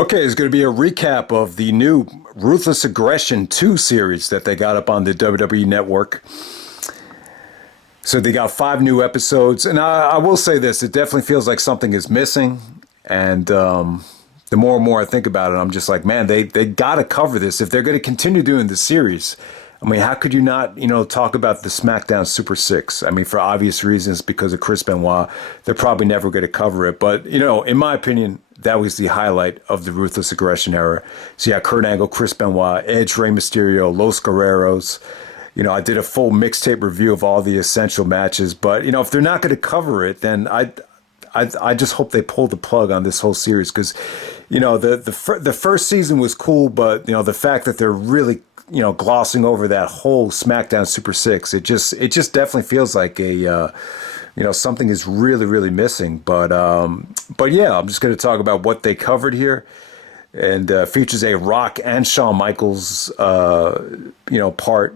Okay, it's going to be a recap of the new Ruthless Aggression 2 series that they got up on the WWE Network. So they got 5 new episodes, and I will say this, it definitely feels like something is missing, and the more and more I think about it, I'm just like, man, they got to cover this if they're going to continue doing the series. I mean, how could you not, talk about the SmackDown Super 6? I mean, for obvious reasons, because of Chris Benoit, they're probably never going to cover it. But, in my opinion, that was the highlight of the Ruthless Aggression era. So, yeah, Kurt Angle, Chris Benoit, Edge, Rey Mysterio, Los Guerreros. I did a full mixtape review of all the essential matches. But, if they're not going to cover it, then I just hope they pull the plug on this whole series. Because, the first season was cool, but, the fact that they're really glossing over that whole SmackDown Super 6. It just definitely feels like something is really, really missing. But yeah, I'm just going to talk about what they covered here, and features a Rock and Shawn Michaels, part,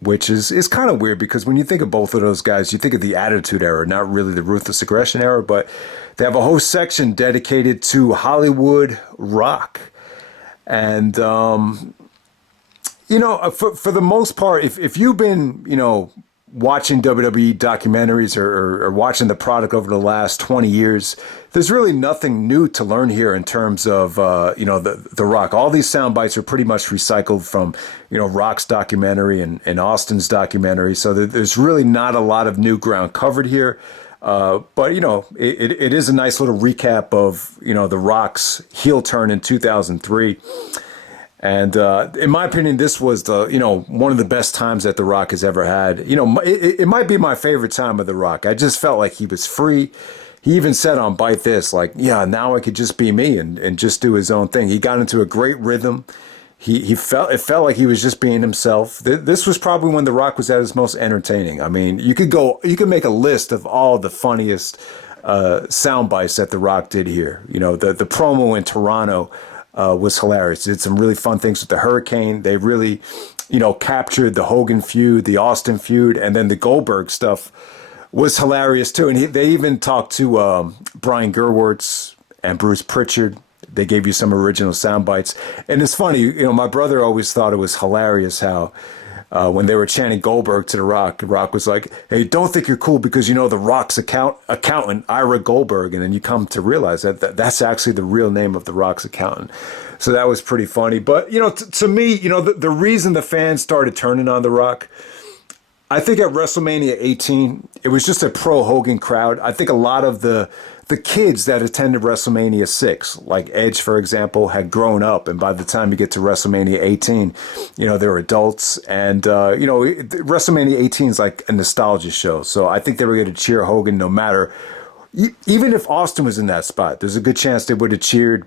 which is kind of weird because when you think of both of those guys, you think of the Attitude Era, not really the Ruthless Aggression era. But they have a whole section dedicated to Hollywood Rock, and for the most part, if you've been, watching WWE documentaries or watching the product over the last 20 years, there's really nothing new to learn here in terms of, the Rock. All these sound bites are pretty much recycled from, Rock's documentary and Austin's documentary. So there's really not a lot of new ground covered here. But, it is a nice little recap of, the Rock's heel turn in 2003. And in my opinion, this was one of the best times that The Rock has ever had. It might be my favorite time of The Rock. I just felt like he was free. He even said on Bite This, like, yeah, now I could just be me and just do his own thing. He got into a great rhythm. It felt like he was just being himself. This was probably when The Rock was at his most entertaining. I mean, you could make a list of all the funniest sound bites that The Rock did here. The promo in Toronto was hilarious. Did some really fun things with the Hurricane. They really, captured the Hogan feud, the Austin feud, and then the Goldberg stuff was hilarious too. And they even talked to Brian Gerwertz and Bruce Pritchard. They gave you some original sound bites. And it's funny, my brother always thought it was hilarious how when they were chanting Goldberg to The Rock was like, hey, don't think you're cool because The Rock's accountant, Ira Goldberg. And then you come to realize that that's actually the real name of The Rock's accountant. So that was pretty funny. But, to me, the reason the fans started turning on The Rock, I think at WrestleMania 18, it was just a pro-Hogan crowd. I think a lot of the kids that attended WrestleMania 6, like Edge, for example, had grown up. And by the time you get to WrestleMania 18, they're adults. And, WrestleMania 18 is like a nostalgia show. So I think they were going to cheer Hogan no matter. Even if Austin was in that spot, there's a good chance they would have cheered,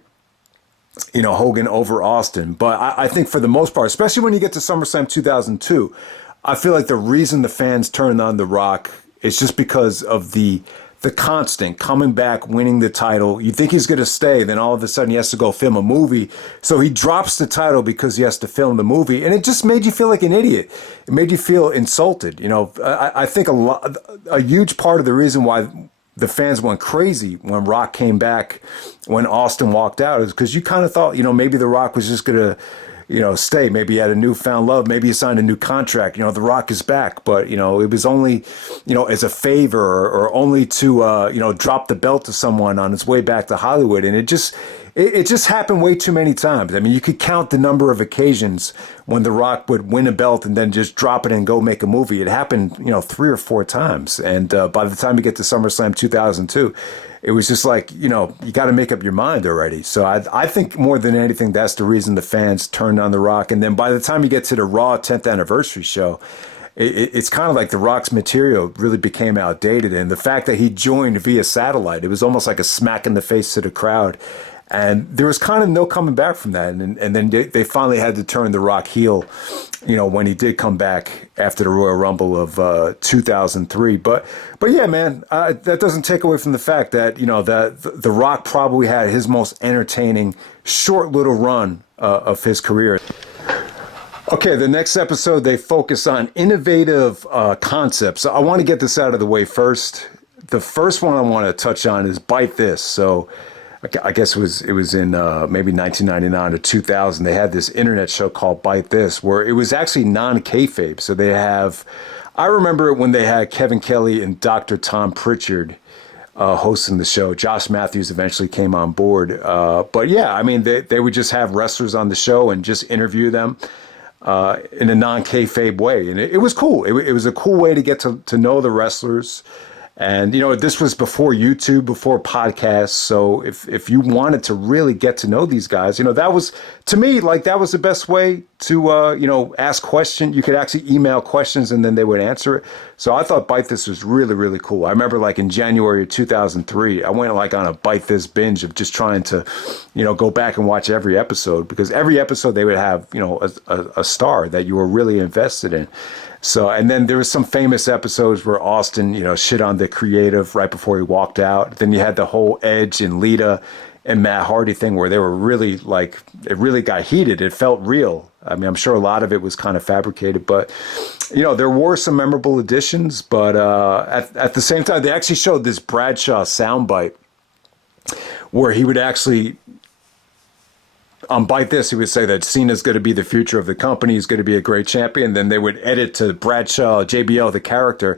Hogan over Austin. But I think for the most part, especially when you get to SummerSlam 2002, I feel like the reason the fans turned on The Rock is just because of the constant coming back, winning the title. You think he's going to stay, then all of a sudden he has to go film a movie. So he drops the title because he has to film the movie. And it just made you feel like an idiot. It made you feel insulted. I think a huge part of the reason why the fans went crazy when Rock came back, when Austin walked out, is because you kind of thought, maybe The Rock was just going to, stay. Maybe he had a newfound love. Maybe he signed a new contract. The Rock is back. But, it was only, as a favor or only to, drop the belt to someone on his way back to Hollywood. And it just happened way too many times. I mean, you could count the number of occasions when The Rock would win a belt and then just drop it and go make a movie. It happened, 3 or 4 times. And by the time you get to SummerSlam 2002, it was just like, you got to make up your mind already. So I think more than anything, that's the reason the fans turned on The Rock. And then by the time you get to the Raw 10th anniversary show, it's kind of like The Rock's material really became outdated. And the fact that he joined via satellite, it was almost like a smack in the face to the crowd. And there was kind of no coming back from that. And then they finally had to turn The Rock heel, when he did come back after the Royal Rumble of 2003. But yeah, man, that doesn't take away from the fact that, that The Rock probably had his most entertaining short little run of his career. Okay, the next episode, they focus on innovative concepts. I want to get this out of the way first. The first one I want to touch on is Bite This. So I guess it was in maybe 1999 or 2000. They had this internet show called Bite This, where it was actually non-kayfabe. So they have, I remember it when they had Kevin Kelly and Dr. Tom Pritchard hosting the show. Josh Matthews eventually came on board. But yeah, I mean, they would just have wrestlers on the show and just interview them in a non-kayfabe way. And it was cool. It was a cool way to get to know the wrestlers. And, this was before YouTube, before podcasts. So if you wanted to really get to know these guys, that was, to me, like, that was the best way to, ask questions. You could actually email questions and then they would answer it. So I thought Bite This was really, really cool. I remember, like, in January of 2003, I went, like, on a Bite This binge of just trying to, go back and watch every episode, because every episode they would have, a star that you were really invested in. So, and then there was some famous episodes where Austin, shit on the creative right before he walked out. Then you had the whole Edge and Lita and Matt Hardy thing where they were really, like, it really got heated. It felt real. I mean, I'm sure a lot of it was kind of fabricated, but, there were some memorable additions. But at the same time, they actually showed this Bradshaw soundbite where he would actually, on Bite This, he would say that Cena's going to be the future of the company. He's going to be a great champion. Then they would edit to Bradshaw, JBL, the character,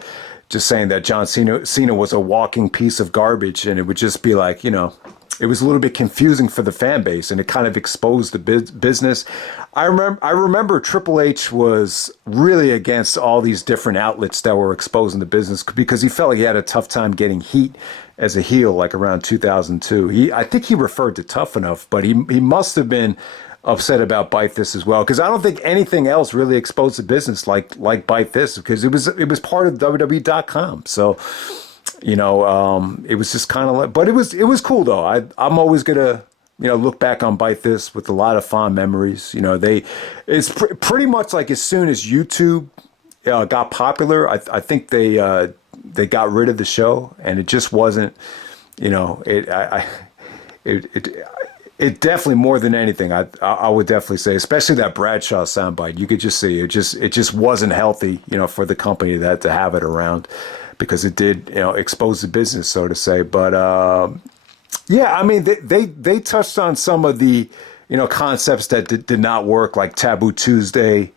just saying that John Cena was a walking piece of garbage. And it would just be like, it was a little bit confusing for the fan base, and it kind of exposed the business. I remember Triple H was really against all these different outlets that were exposing the business, because he felt like he had a tough time getting heat as a heel, like around 2002. I think he referred to Tough Enough, but he must have been upset about Bite This as well, because I don't think anything else really exposed the business like Bite This, because it was part of WWE.com. So, it was just kind of like, but it was cool though. I'm always gonna look back on Bite This with a lot of fond memories. It's pretty much like as soon as YouTube got popular, I think they got rid of the show, and it just wasn't, it definitely, more than anything, I would definitely say, especially that Bradshaw soundbite, you could just see it just wasn't healthy, for the company to have it around, because it did, expose the business, so to say. But yeah, I mean, they touched on some of the, concepts that did not work, like Taboo Tuesday,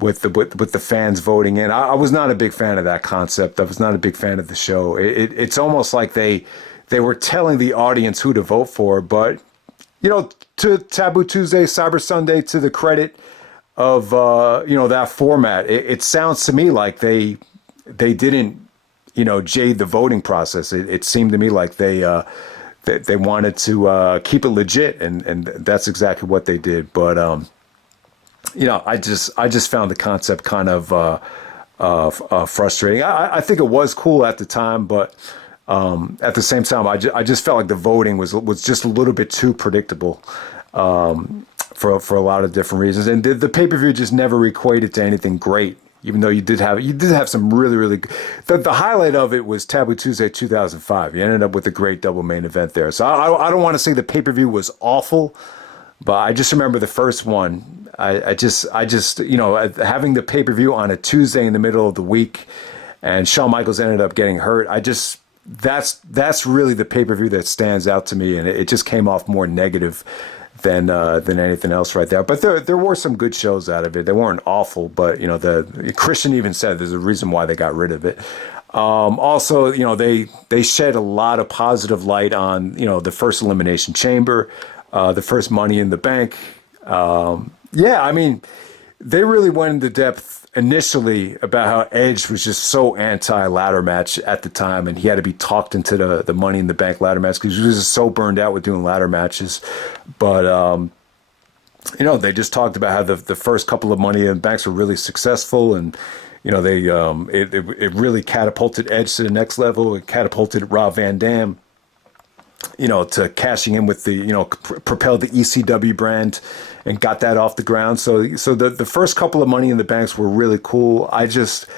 with the fans voting in. I was not a big fan of that concept. I was not a big fan of the show. It's almost like they were telling the audience who to vote for. But, to Taboo Tuesday, Cyber Sunday, to the credit of, that format, it sounds to me like they didn't, jade the voting process. It seemed to me like they wanted to keep it legit, and that's exactly what they did. But, I just found the concept kind of frustrating. I think it was cool at the time, but at the same time, I just felt like the voting was just a little bit too predictable for a lot of different reasons, and the pay-per-view just never equated to anything great. Even though you did have some really, really the highlight of it was Taboo Tuesday 2005. You ended up with a great double main event there. So I don't want to say the pay-per-view was awful, but I just remember the first one. I just having the pay-per-view on a Tuesday in the middle of the week, and Shawn Michaels ended up getting hurt. That's really the pay-per-view that stands out to me, and it just came off more negative than anything else right there. But there were some good shows out of it. They weren't awful, but the Christian even said there's a reason why they got rid of it. Also, they shed a lot of positive light on the first Elimination Chamber, the first Money in the Bank. Yeah, I mean, they really went into depth initially about how Edge was just so anti-ladder match at the time, and he had to be talked into the Money in the Bank ladder match because he was just so burned out with doing ladder matches. But, they just talked about how the first couple of Money in the Banks were really successful, and, they it really catapulted Edge to the next level. It catapulted Rob Van Dam, to cashing in with the, propelled the ECW brand and got that off the ground. So the first couple of Money in the Banks were really cool. I just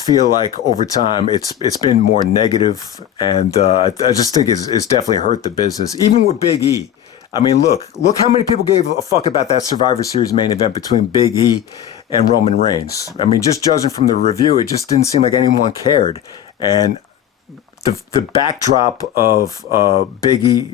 feel like over time it's been more negative, and I just think it's definitely hurt the business. Even with Big E. I mean, look how many people gave a fuck about that Survivor Series main event between Big E and Roman Reigns. I mean, just judging from the review, it just didn't seem like anyone cared. And the backdrop of Big E,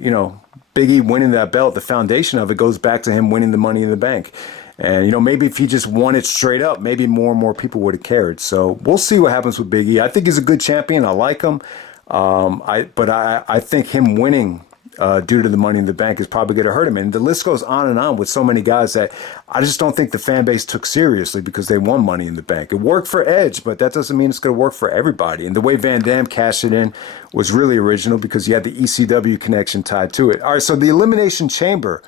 Big E winning that belt, the foundation of it goes back to him winning the Money in the Bank. And, you know, maybe if he just won it straight up, maybe more and more people would have cared. So we'll see what happens with Big E. I think he's a good champion. I like him. But I think him winning due to the Money in the Bank is probably going to hurt him. And the list goes on and on with so many guys that I just don't think the fan base took seriously because they won Money in the Bank. It worked for Edge, but that doesn't mean it's going to work for everybody. And the way Van Dam cashed it in was really original because you had the ECW connection tied to it. All right, so the Elimination Chamber,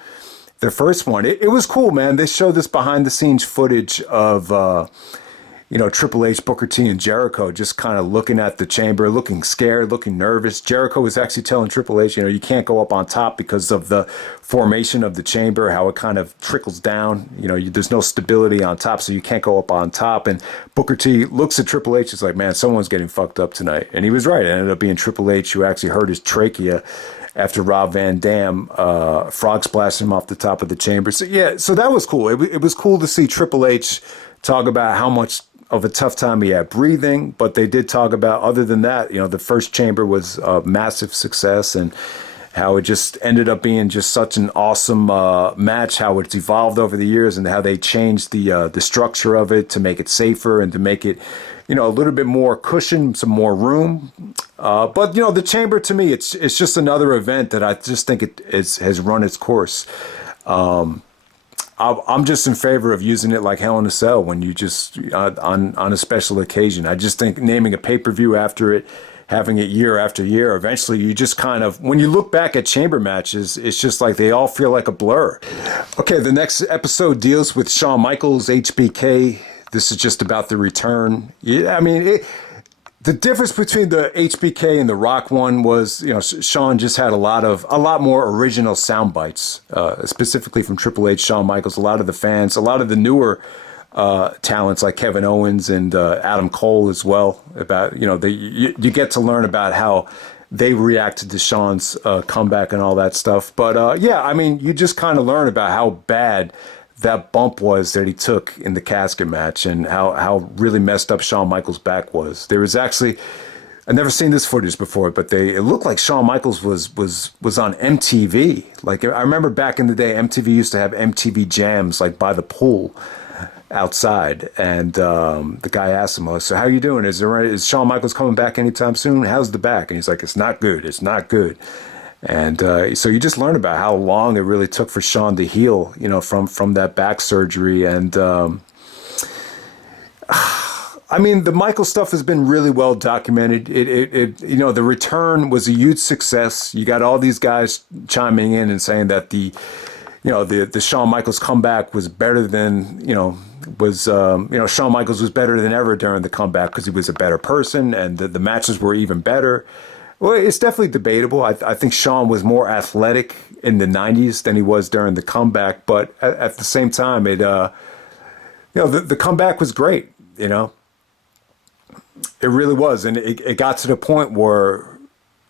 the first one, it was cool, man. They showed this behind-the-scenes footage of, you know, Triple H, Booker T, and Jericho just kind of looking at the chamber, looking scared, looking nervous. Jericho was actually telling Triple H, you know, you can't go up on top because of the formation of the chamber, how it kind of trickles down. You know, there's no stability on top, so you can't go up on top. And Booker T looks at Triple H, is like, man, someone's getting fucked up tonight. And he was right. It ended up being Triple H who actually hurt his trachea after Rob Van Dam frog splashed him off the top of the chamber. So, yeah, so that was cool. It was cool to see Triple H talk about how much of a tough time he had breathing, but they did talk about, other than that, you know, the first chamber was a massive success and how it just ended up being just such an awesome match, how it's evolved over the years and how they changed the structure of it to make it safer and to make it, you know, a little bit more cushion, some more room. But, you know, the chamber to me, it's just another event that I just think it has run its course. I'm just in favor of using it like Hell in a Cell when you just, on a special occasion. I just think naming a pay-per-view after it, having it year after year, eventually you just kind of, when you look back at chamber matches, it's just like they all feel like a blur. Okay, the next episode deals with Shawn Michaels, HBK. This is just about the return. Yeah, I mean, the difference between the HBK and the Rock one was, you know, Shawn just had a lot more original sound bites, specifically from Triple H, Shawn Michaels, a lot of the fans, a lot of the newer talents like Kevin Owens and Adam Cole as well. About, you know, you get to learn about how they reacted to Shawn's comeback and all that stuff. But yeah, I mean, you just kind of learn about how bad that bump was that he took in the casket match and how really messed up Shawn Michaels' back was. There was actually, I've never seen this footage before, but it looked like Shawn Michaels was on MTV. Like, I remember back in the day, MTV used to have MTV Jams, like, by the pool outside. And the guy asked him, so how you doing? Is Shawn Michaels coming back anytime soon? How's the back? And he's like, it's not good. It's not good. And so you just learn about how long it really took for Shawn to heal, you know, from that back surgery. And I mean, the Michael stuff has been really well documented. It you know, the return was a huge success. You got all these guys chiming in and saying that the Shawn Michaels comeback was better than, Shawn Michaels was better than ever during the comeback because he was a better person and the matches were even better. Well, it's definitely debatable. I think Shawn was more athletic in the 90s than he was during the comeback. But at the same time, the comeback was great, you know. It really was. And it got to the point where,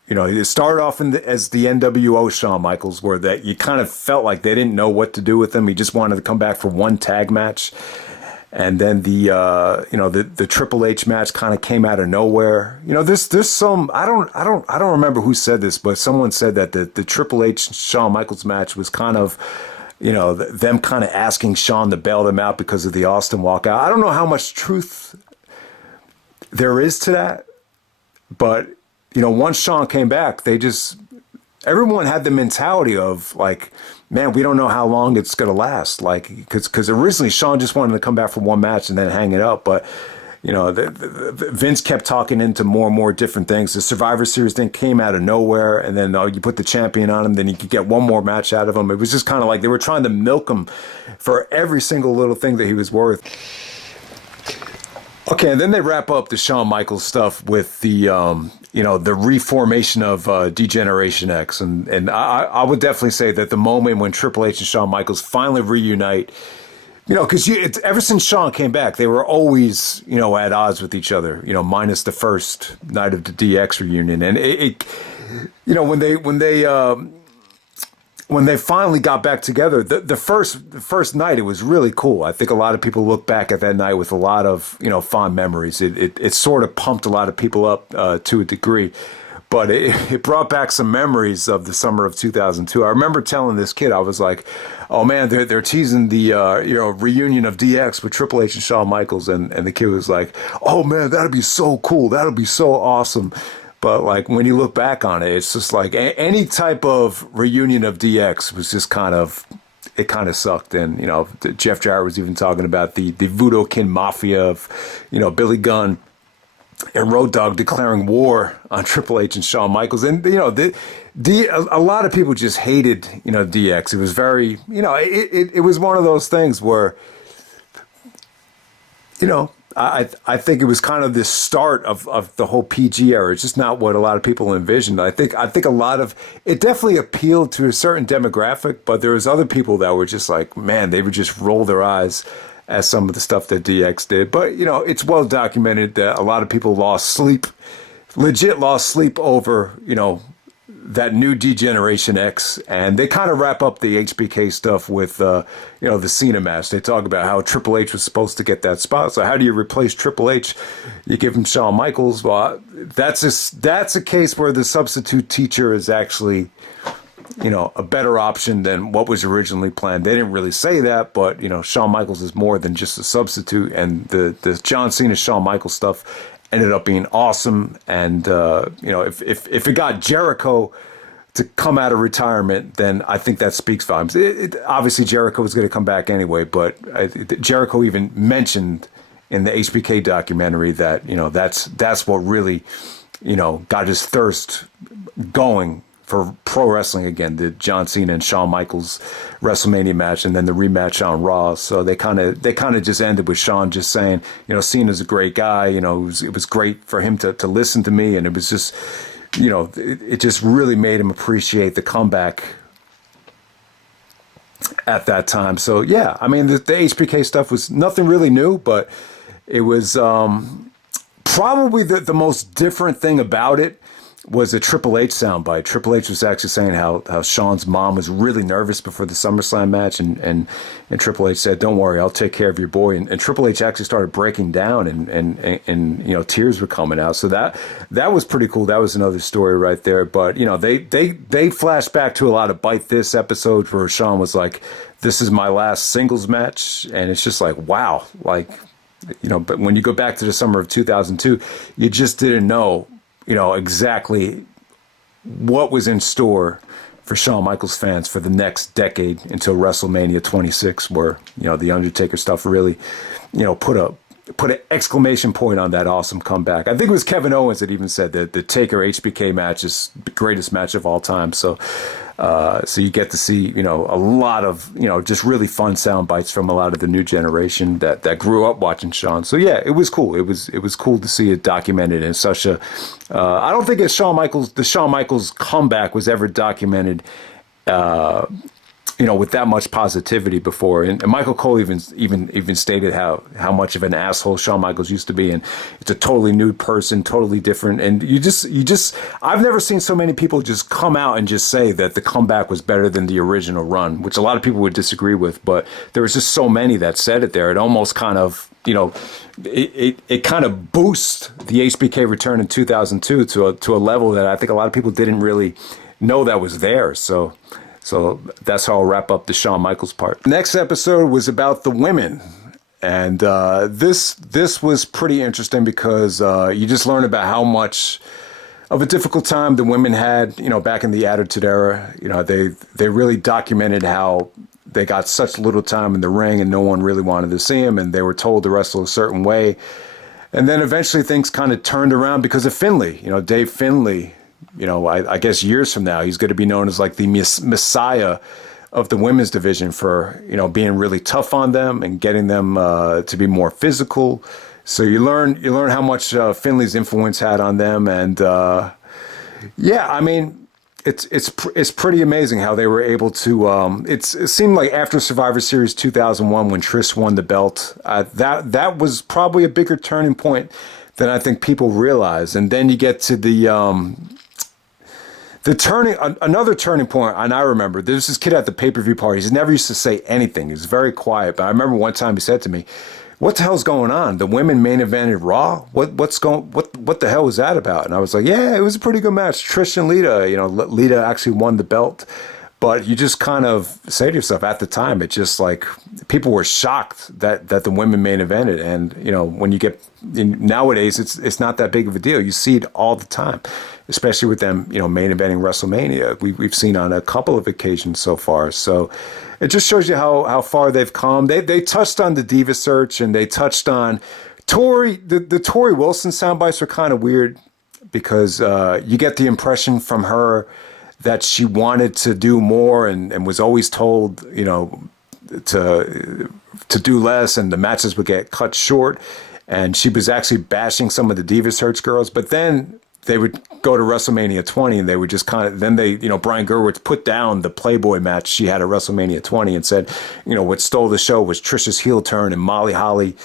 you know, it started off as the NWO Shawn Michaels, where that you kind of felt like they didn't know what to do with him. He just wanted to come back for one tag match. And then the Triple H match kind of came out of nowhere. You know, there's some, I don't remember who said this, but someone said that the Triple H Shawn Michaels match was kind of, you know, them kind of asking Shawn to bail them out because of the Austin walkout. I don't know how much truth there is to that, but you know, once Shawn came back, everyone had the mentality of like, man, we don't know how long it's going to last. Like, because originally Shawn just wanted to come back for one match and then hang it up. But, you know, Vince kept talking into more and more different things. The Survivor Series thing came out of nowhere. And then you put the champion on him, then you could get one more match out of him. It was just kind of like they were trying to milk him for every single little thing that he was worth. Okay, and then they wrap up the Shawn Michaels stuff with the reformation of D-Generation X. And I would definitely say that the moment when Triple H and Shawn Michaels finally reunite, you know, because ever since Shawn came back, they were always, you know, at odds with each other, you know, minus the first night of the DX reunion. And you know, when they finally got back together, the first night, it was really cool. I think a lot of people look back at that night with a lot of, you know, fond memories. It sort of pumped a lot of people up to a degree. but it brought back some memories of the summer of 2002. I remember telling this kid, I was like, "Oh man, they're teasing the reunion of DX with Triple H and Shawn Michaels," and the kid was like, "Oh man, that'd be so cool. That'd be so awesome." But like when you look back on it, it's just like any type of reunion of DX was just kind of sucked. And Jeff Jarrett was even talking about the Voodoo Kin Mafia of Billy Gunn and Road Dogg declaring war on Triple H and Shawn Michaels. And a lot of people just hated DX. It was very it was one of those things where I think it was kind of the start of the whole PG era. It's just not what a lot of people envisioned. I think a lot of it definitely appealed to a certain demographic, but there was other people that were just like, man, they would just roll their eyes at some of the stuff that DX did. But it's well documented that a lot of people legit lost sleep over that new D-Generation X, and they kind of wrap up the HBK stuff with the Cena match. They talk about how Triple H was supposed to get that spot. So how do you replace Triple H? You give him Shawn Michaels. Well, that's a case where the substitute teacher is actually a better option than what was originally planned. They didn't really say that, but Shawn Michaels is more than just a substitute, and the John Cena Shawn Michaels stuff ended up being awesome. And if it got Jericho to come out of retirement, then I think that speaks volumes. Obviously Jericho was going to come back anyway, but Jericho even mentioned in the HBK documentary that that's what really got his thirst going for pro wrestling again, the John Cena and Shawn Michaels WrestleMania match, and then the rematch on Raw. So they kind of just ended with Shawn just saying, Cena's a great guy. It was great for him to listen to me, and it was just, it just really made him appreciate the comeback at that time. So yeah, I mean the HBK stuff was nothing really new, but it was probably the most different thing about it was a Triple H soundbite. Triple H was actually saying how Shawn's mom was really nervous before the SummerSlam match, and Triple H said, "Don't worry, I'll take care of your boy." And Triple H actually started breaking down, and tears were coming out. So that was pretty cool. That was another story right there. But they flashed back to a lot of Bite This episodes where Shawn was like, "This is my last singles match," and it's just like, wow, like But when you go back to the summer of 2002, you just didn't know. Exactly what was in store for Shawn Michaels fans for the next decade until WrestleMania 26, where, the Undertaker stuff really, put an exclamation point on that awesome comeback. I think it was Kevin Owens that even said that the Taker HBK match is the greatest match of all time. So you get to see, a lot of, just really fun sound bites from a lot of the new generation that grew up watching Shawn. So yeah, it was cool. It was cool to see it documented in such a, I don't think the Shawn Michaels comeback was ever documented, with that much positivity before. And Michael Cole even stated how much of an asshole Shawn Michaels used to be, and it's a totally new person, totally different. And you just I've never seen so many people just come out and just say that the comeback was better than the original run, which a lot of people would disagree with, but there was just so many that said it there. It almost kind of, it kind of boosts the HBK return in 2002 to a level that I think a lot of people didn't really know that was there. So that's how I'll wrap up the Shawn Michaels part. Next episode was about the women. And this was pretty interesting because you just learn about how much of a difficult time the women had, back in the Attitude Era. They really documented how they got such little time in the ring and no one really wanted to see them, and they were told to wrestle a certain way. And then eventually things kind of turned around because of Finlay. Dave Finlay, I guess years from now, he's going to be known as like the messiah of the women's division for, being really tough on them and getting them to be more physical. So you learn how much Finlay's influence had on them. And it's pretty amazing how they were able to, it seemed like after Survivor Series 2001, when Trish won the belt, that was probably a bigger turning point than I think people realize. And then you get to another turning point, and I remember there was this kid at the pay-per-view party. He never used to say anything. He was very quiet, but I remember one time he said to me, what the hell's going on? The women main evented Raw. What the hell was that about? And I was like, yeah, it was a pretty good match. Trish and Lita, Lita actually won the belt. But you just kind of say to yourself at the time, it just like people were shocked that the women main evented. And, when you get nowadays, it's not that big of a deal. You see it all the time, especially with them, main eventing WrestleMania. We've seen on a couple of occasions so far. So it just shows you how far they've come. They touched on the Diva Search, and they touched on Tori. The Tori Wilson sound bites were kind of weird because you get the impression from her that she wanted to do more and was always told, to do less, and the matches would get cut short. And she was actually bashing some of the Diva Search girls. But then they would go to WrestleMania 20 and they would just kind of, then Brian Gerwitz put down the Playboy match she had at WrestleMania 20 and said, what stole the show was Trish's heel turn and Molly Holly,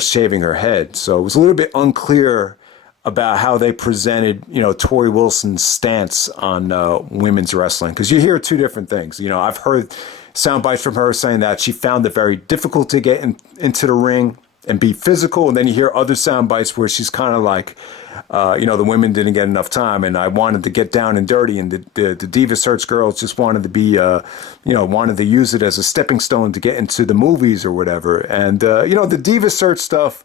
shaving her head. So it was a little bit unclear about how they presented, Tori Wilson's stance on women's wrestling. Because you hear two different things. I've heard sound bites from her saying that she found it very difficult to get into the ring and be physical. And then you hear other sound bites where she's kind of like, the women didn't get enough time and I wanted to get down and dirty. And the Diva Search girls just wanted to be, wanted to use it as a stepping stone to get into the movies or whatever. And, the Diva Search stuff,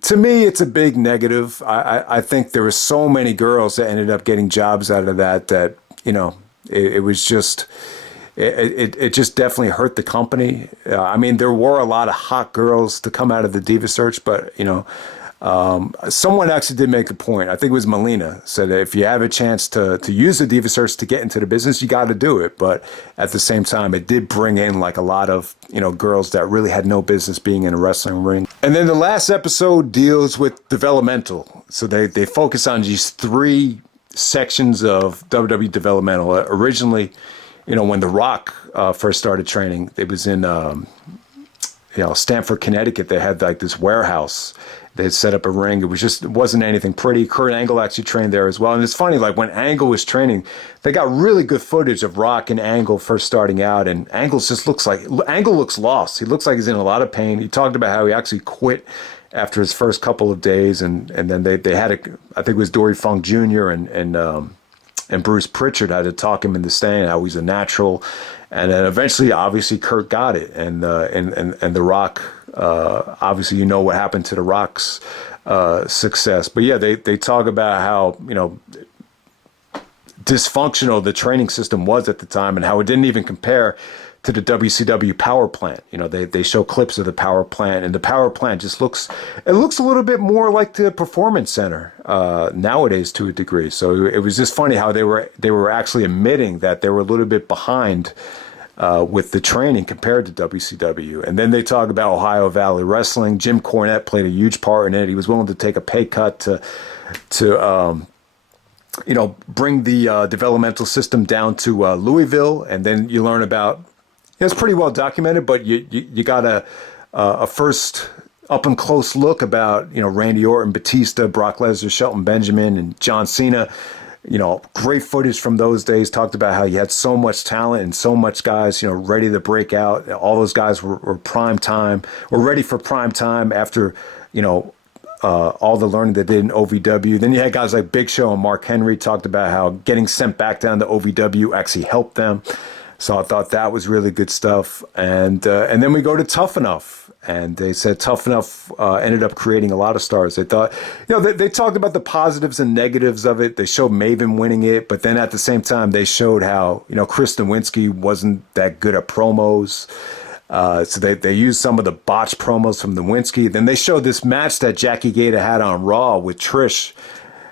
to me, it's a big negative. I think there were so many girls that ended up getting jobs out of that it was just, it just definitely hurt the company. There were a lot of hot girls to come out of the Diva Search, but, someone actually did make a point. I think it was Melina said that if you have a chance to use the Diva Search to get into the business, you got to do it. But at the same time, it did bring in like a lot of, girls that really had no business being in a wrestling ring. And then the last episode deals with developmental. So they focus on these three sections of WWE Developmental. Originally, when The Rock first started training, it was in, Stamford, Connecticut. They had like this warehouse. They had set up a ring. It wasn't anything pretty. Kurt Angle actually trained there as well. And it's funny, like when Angle was training, they got really good footage of Rock and Angle first starting out. And Angle looks lost. He looks like he's in a lot of pain. He talked about how he actually quit after his first couple of days. And then they had I think it was Dory Funk Jr. and Bruce Pritchard had to talk him into staying, how he's a natural. And then eventually, obviously, Kurt got it. And The Rock, obviously, what happened to The Rock's success. But yeah, they talk about how, dysfunctional the training system was at the time and how it didn't even compare to the WCW power plant. They show clips of the power plant, and the power plant just looks a little bit more like the Performance Center nowadays to a degree. So it was just funny how they were actually admitting that they were a little bit behind with the training compared to WCW. And then they talk about Ohio Valley Wrestling. Jim Cornette played a huge part in it. He was willing to take a pay cut to bring the developmental system down to Louisville. And then you learn about, it's pretty well documented, but you got a first up and close look about, Randy Orton, Batista, Brock Lesnar, Shelton Benjamin, and John Cena. Great footage from those days. Talked about how you had so much talent and so much guys, ready to break out. All those guys were prime time, were ready for prime time after, all the learning they did in OVW. Then you had guys like Big Show and Mark Henry talked about how getting sent back down to OVW actually helped them. So I thought that was really good stuff. And then we go to Tough Enough. And they said Tough Enough ended up creating a lot of stars. They thought, they talked about the positives and negatives of it. They showed Maven winning it, but then at the same time, they showed how, Chris Nowinski wasn't that good at promos. So they used some of the botched promos from Nowinski. Then they showed this match that Jackie Gator had on Raw with Trish.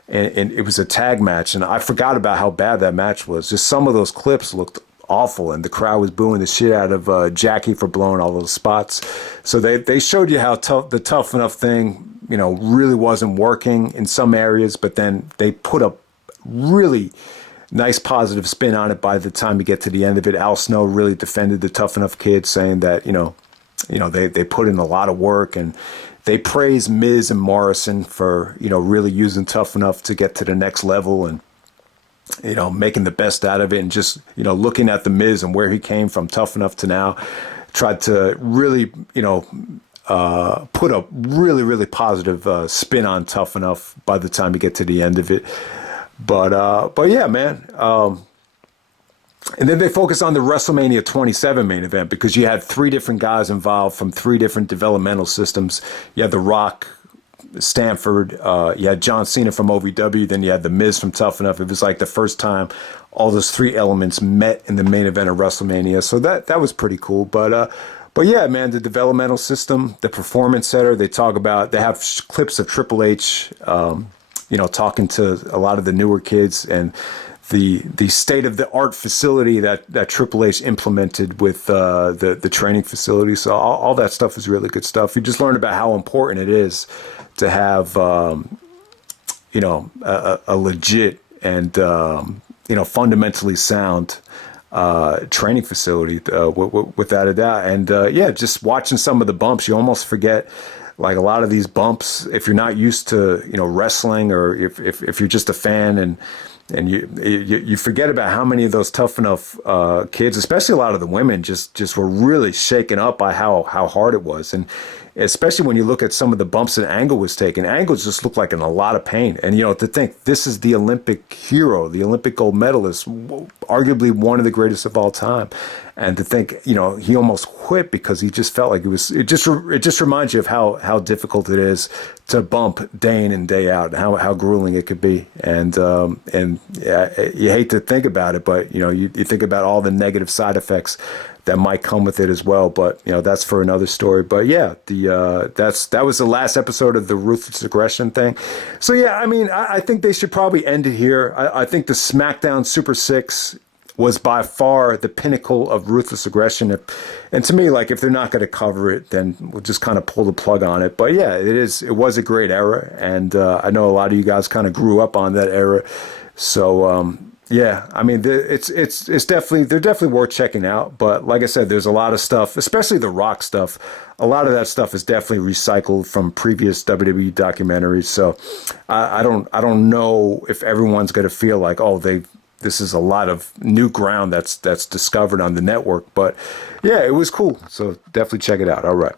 And it was a tag match. And I forgot about how bad that match was. Just some of those clips looked awful, and the crowd was booing the shit out of Jackie for blowing all those spots. So they showed you how the Tough Enough thing, really wasn't working in some areas, but then they put a really nice positive spin on it by the time you get to the end of it. Al Snow really defended the Tough Enough kids, saying that, they put in a lot of work, and they praised Miz and Morrison for, really using Tough Enough to get to the next level and, making the best out of it, and just, looking at the Miz and where he came from Tough Enough to now, tried to really, put a really, really positive spin on Tough Enough by the time you get to the end of it. But yeah, man. And then they focus on the WrestleMania 27 main event because you had 3 different guys involved from 3 different developmental systems. You had The Rock, Stanford, you had John Cena from OVW, then you had The Miz from Tough Enough. It was like the first time all those 3 elements met in the main event of WrestleMania. So that was pretty cool. But yeah, man, the developmental system, the performance center, they have clips of Triple H, talking to a lot of the newer kids, and the state of the art facility that Triple H implemented with the training facility. So all that stuff is really good stuff. You just learn about how important it is to have a legit and fundamentally sound training facility, without a doubt. And just watching some of the bumps, you almost forget. Like a lot of these bumps, if you're not used to wrestling, or if you're just a fan and you forget about how many of those Tough Enough kids, especially a lot of the women, just were really shaken up by how hard it was. And especially when you look at some of the bumps that Angle was taking, Angle just looked like in a lot of pain. And, to think this is the Olympic hero, the Olympic gold medalist, arguably one of the greatest of all time. And to think, he almost quit because he just felt like it just reminds you of how difficult it is to bump day in and day out, and how grueling it could be. And you hate to think about it, but, you think about all the negative side effects that might come with it as well. But, that's for another story. But yeah, that was the last episode of the Ruthless Aggression thing. So yeah, I mean, I think they should probably end it here. I think the SmackDown Super 6 was by far the pinnacle of Ruthless Aggression. And to me, like, if they're not going to cover it, then we'll just kind of pull the plug on it. But yeah, it was a great era. And I know a lot of you guys kind of grew up on that era. So, yeah, I mean, it's definitely, they're definitely worth checking out. But like I said, there's a lot of stuff, especially the Rock stuff. A lot of that stuff is definitely recycled from previous WWE documentaries. So I don't know if everyone's going to feel like, this is a lot of new ground that's discovered on the network. But yeah, it was cool. So definitely check it out. All right.